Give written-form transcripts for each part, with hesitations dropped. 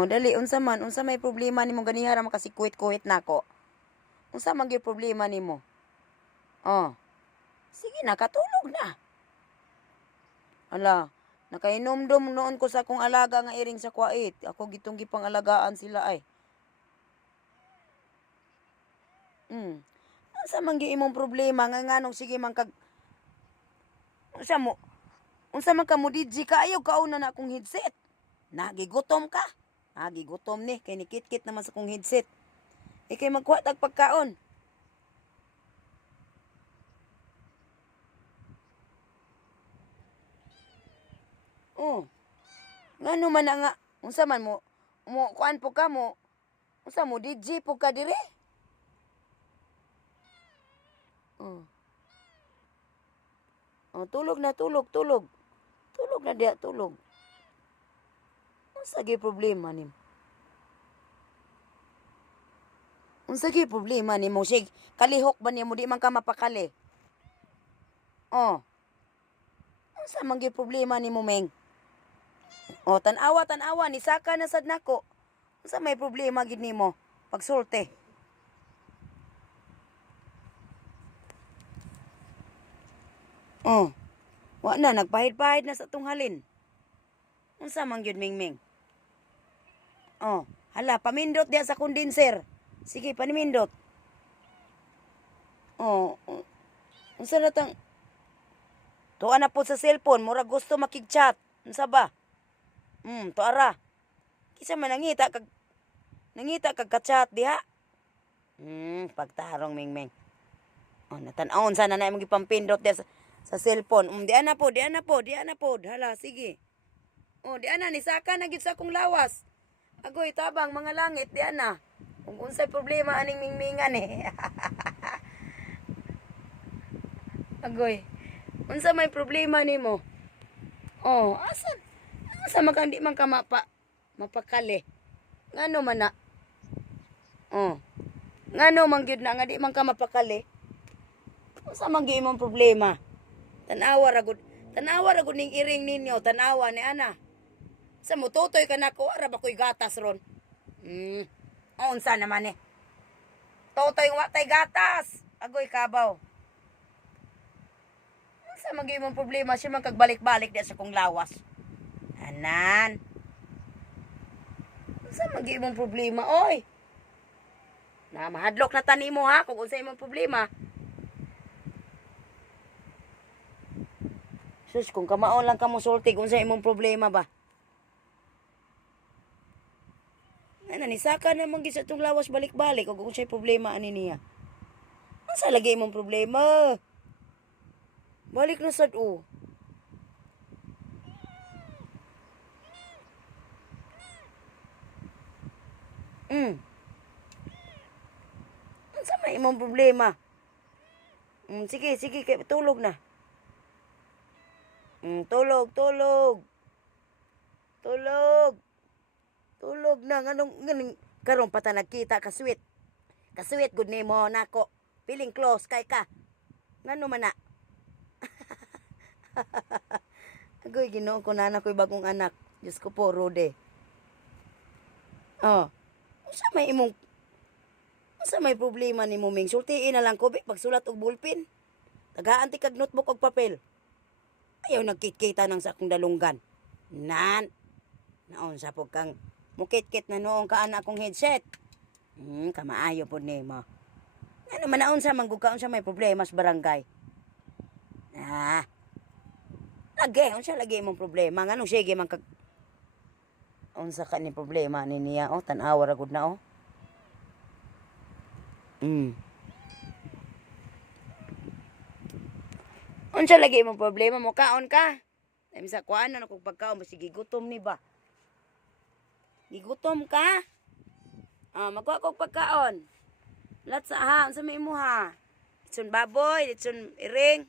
Oh, dali unsa man, unsa may problema nimo ganiha ra makasikuit-kuit nako. Unsa man gyud problema nimo? Oh. Sige na, katulog na. Ala, nakainomdom noon ko sa akong alaga nga iring sa kwait. Ako gitong gipangalagaan sila ay. Unsa man gyud imong problema nga nganong sige man kag unsa man ka mo DJ kaayo kauna na akong headset. Nagigutom ka? Nagigutom ni kay nikit-kit naman sa akong headset. Ikay magkuha tag pagkaon. Oh. Ngano man na nga unsa man mo kuan po ka mo unsa mo DJ po ka dire? Oh. Oh, tulog na, tulog. Tulog na diya, tulog. Unsa gyud problema nimo? Unsa gyud problema nimo? Sig, kalihok ba nimo di man ka mapakali? Oh. Unsa man gyud problema nimo, Meng? Oh, tan-awa ni saka na sad nako. Unsa may problema gid nimo? Pagsulti. Oh. Wa na nagpahid-pahid na sa tunghalin. Unsa man gyud Ming? Oh, hala pamindot diya sa condenser. Sige, panimindot. Oh. Unsa na tang tuwa na po sa cellphone, mura gusto makig-chat. Unsa ba? Tuara. Kisa man nangita kag ka-chat diha. Pagtarong Ming. Oh, natan-awon sana na imong gipampindot diya sa cellphone. Di ana po. Hala, sige. Oh, di ana ni saka na gid sa akong lawas. Agoy tabang mga langit di ana. Kung unsay problema aning mingmingan eh. Agoy. Unsa may problema nimo? Oh, asa man di man ka mapakali. Ngano man na? Oh. Ngano man gyud na nga di man ka mapakali? Unsa man gyud imong problema? Tanawa ra gud ning iring ninyo, tanawa ni ana. Sa mo tutoy ka nako, ara ba koy gatas ron? Unsa naman eh? Tutoy wa tay gatas. Agoy kabaw. Unsa man gyud imong problema? Siya man kagbalik-balik di sa kong lawas. Anan. Unsa man gyud imong problema, oy? Na mahadlok na tanimo ha kung unsa imong problema. Sus, kung kamaon lang ka mo sulti, kung sa imong problema ba? Ano, nisaka naman gisa itong lawas balik-balik, o kung sa'y problema, ani niya. Ano sa lagi imong problema? Balik na sad, o. Ano sa may imong problema? Sige, tulog na. Tulog na nganing karon pa ta nagkita ka sweet good nimo nako feeling close kay ka ngano man na. Agoy Ginoo ko na ko'y bagong anak. Diyos ko po Rode. Oh, unsa may problema nimo Ming? Sultiin na lang ko pagsulat og ballpen. Tagaan ti kag notebook og papel. Ayaw nagkit-kita ng sa akong dalunggan. Naon sa pog kang mukit-kit na noong kaan akong headset. Kamaayo po nimo. Ano man naon sa manggugkaon sa may problema sa barangay. Lagi imong problema. Nganong sige man kag unsa ka ni problema ni niya tan-awa ra gud na Unsa lagi imong problema mo kaon ka? Dami sa kuan na kog pagkaon sige gutom ni ba? Gigutom ka? Magkuha kog pagkaon. Lat sa unsa may imo ha? Litson baboy, litson iring.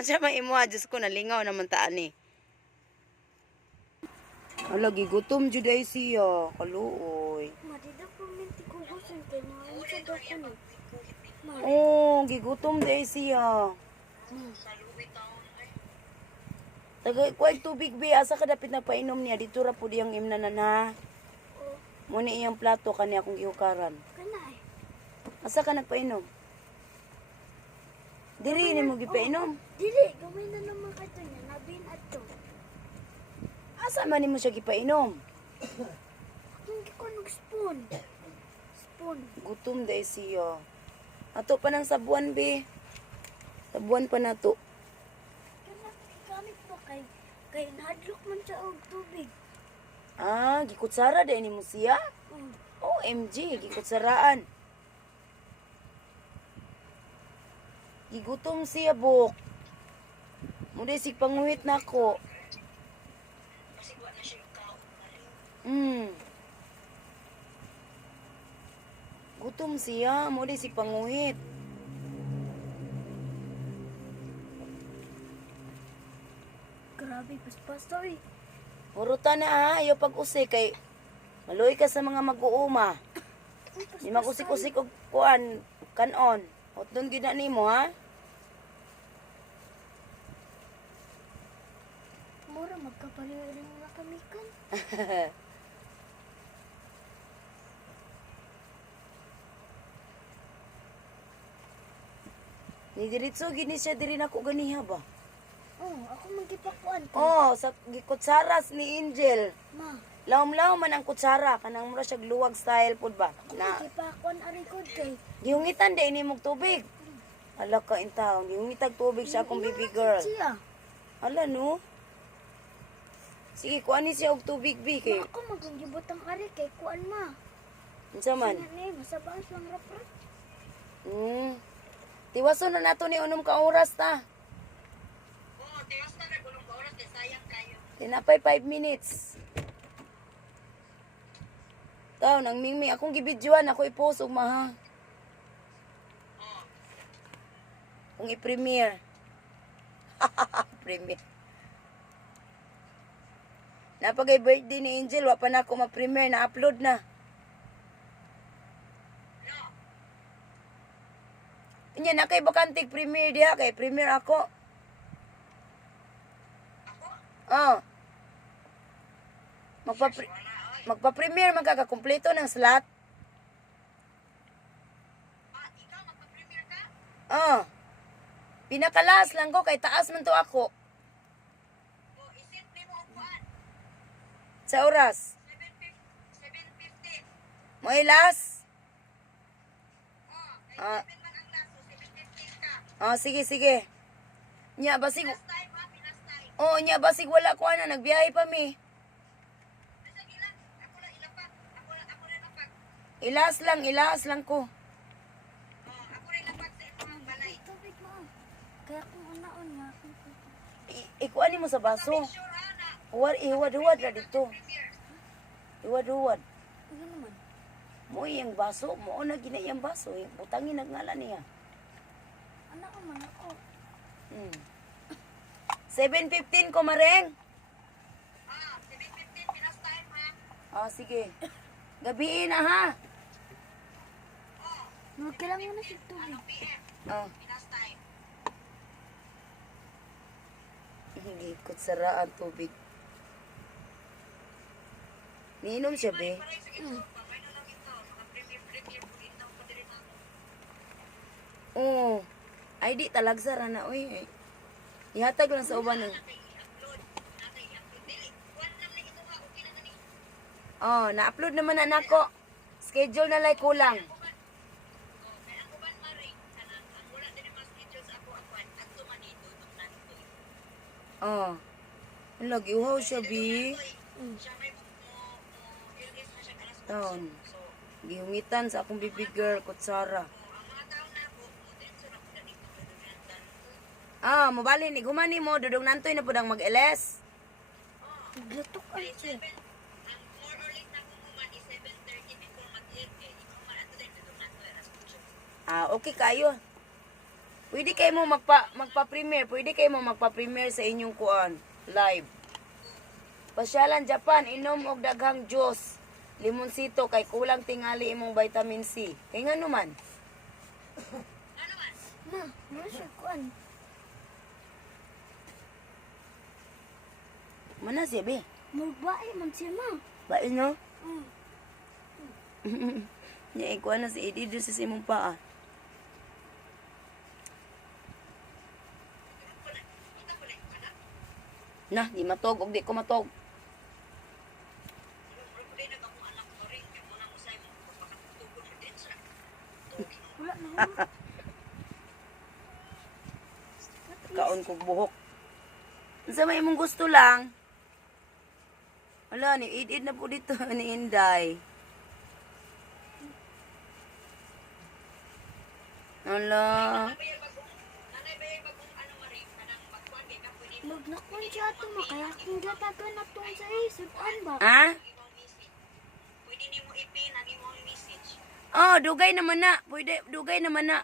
Unsa may imo ha? Diyos ko nalingaw naman ta ani. Ala gigutom jud ay siya, kaluoy. Madida po minti ko gusto kay mo sa dako ni. Gigutom day siya. Tagay kuay tubig be, asa ka dapit na painom niya dito ra pud iyang imnanan ha. O, Mo ni iyang plato kani akong gihukaran. kanay. Asa ka nagpainom? Diri ni mo gipainom. Dili, gamay na naman kato niya. Nabin ato. Asa man nimo siya gipainom? Hindi ko nag-spoon. Spoon. Gutom day siya. Ato pa nang sabuan be. Sabuan pa nato. Kaya gamit mo kay nahadlok man siya og tubig. Ah, gikutsara day nimo siya? OMG, gikutsaraan. Gigutom siya buk. Mo day sig panguhit nako. Gutom siya, mo day sig panguhit. Grabe, paspasoy. Muruta na ha, ayaw pag-usik kay maluoy ka sa mga mag-uuma. Di mag-usik-usik og kuan, kanon. Ot doon gid na nimo ha. Mura magkapareho na kami kan. Ni diritso gini siya diri nako ganiha ba? Ako magipakuan ko. Sa gikutsaras ni Angel. Ma, Lawom-lawom man ang kutsara kanang mura siya luwag style pud ba. ako Na magipakuan ari ko kay. gihungitan day nimog tubig. Ala ka intaw, gihungitag tubig sa akong baby girl. Siya. Ala no. Sige, kuan ni siya og tubig bi kay. Ako magigibot ang ari kay kuan ma. Unsa man? Sinani, masabas lang raprat. Tiwaso na nato ni unom ka oras ta. Tiwas na nagulong ka oras, sayang kayo. Tinapay 5 minutes. Taw, nang mingming. Akong gibidyoan, ako i-post og maha. Kung i-premiere. Premiere. Napagay birthday ni Angel, wa pa na ako ma-premiere, na-upload na. Inya na kay bakantig premiere diha, kay premiere ako. Magpa-premiere magkakakumpleto ng slot. Ikaw, magpa-premiere ka? Pinakalas lang ko kay taas man to ako. Isip mo ang kuan. Sa oras. 7:15. Mo ilas? Kay 7 man ang last, so 7:15 ka. Sige, sige. Nya basig. Last time ha, pinas time. Nya basig wala ko ana nagbiyahe pa mi. Nasa ilan? Ako lang ilapat. Ako lang lapat. Ilas lang ko. Ako rin lapat sa imong balay. Tubig mo. Kaya kung unaon nga. Ikuan mo sa baso. Sure ha na. Iwad-iwad ra dito. Premiere. Iwad-iwad. Ano naman? Mo iyang baso, mo na gina iyang baso. Butangin nagngalan niya. Ano man ako? 7:15 ko mareng. 7:15 pinas time ha. Sige. Gabi na ha. Kailangan mo na si tubig. PM. Oh. Pinas time. Hindi kutsaraan tubig. Niinom siya, be. Paray sa ito. Pamay na lang ito. Mga premiere po ito. Padiri na ako. Ay di talagsara na, uy. Ihatag lang sa uban ng. I-upload. Natay i-upload. Dili. Kuwan lang na ito ha. Okay na na ni. Na-upload naman na nako. Schedule na lang kulang. Kaya ang kuban maring. Ang wala din yung mga schedule sa ako. At tumanito. Itong nantoy. Lagi uhaw siya, bi. Siya may ilis na siya alas 8. Taon. So, Gihungitan sa akong baby girl, kutsara. ang mga tao na po, dito na po na dito. Mabali ni gumani mo, dudong nantoy na pudang mag-LS. Glatok ang siya. Ang more or less na po man is 7:30 before mag-end. Ikaw man ato din dito na to alas 8. Okay kayo. Pwede kayo mo magpa-premiere. Pwede kayo mo magpa-premiere sa inyong kuan. Live. Pasyalan Japan, inom og daghang juice. Limonsito kay kulang tingali imong vitamin C. Kay nga naman. Ano man? Ma, ano siya kuan? Mana siya, be? Murbae man siya ma. Bain no? Mm. Niya ikuha na si Eddie doon sa simong paa. Kita ko lang anak. Na, di matog, og di ko matog. Murag ko din akong anak ko rin. Kaya muna mo sa'yo mo pagpakatutugod mo din sa. Wala na yun. Kaon kog buhok. Unsa may imong gusto lang? Wala, ni Id na po dito, ni Inday. Wala. Nanay ba yung bagong ano marin? Kanang magkuhan kay ka pwede mo Magnakon siya ito ma. Kaya kung gatagan na itong sa isipan ba? Ha? imong message. Pwede ni mo ipin ang imong message. Oh, dugay naman na. Pwede, dugay naman na.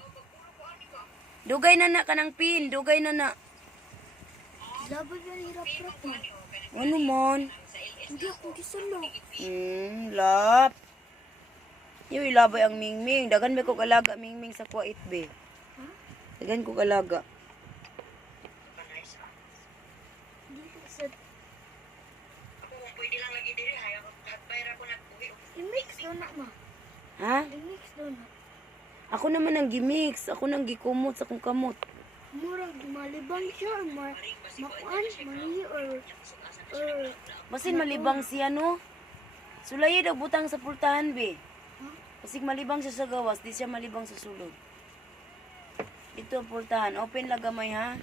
Oh, magpulo ko ani ka. Dugay na na kanang pin, dugay na na. Laban yung hirap-rap ma. Ano mon? Hindi ako gisulo. Lap. Yung ilabay ang mingming. Dagan ba ko kalaga mingming sa kuwait be? Dagan ko kalaga. Hindi ko sa... Ako kung pwede lang lagi diri hayo at bayra ko nagbuhi. I-mix doon na ma. Ha? I-mix doon na. Ako naman ang gimix. Ako nang gikumot sa kong kamot. Murag malibang siya or makuan, mali or Basin malibang siya no? Sulayi daw butang sa pultahan be. Basig malibang siya sa gawas, di siya malibang sa sulod. Ito ang pultahan. Open lang gamay ha.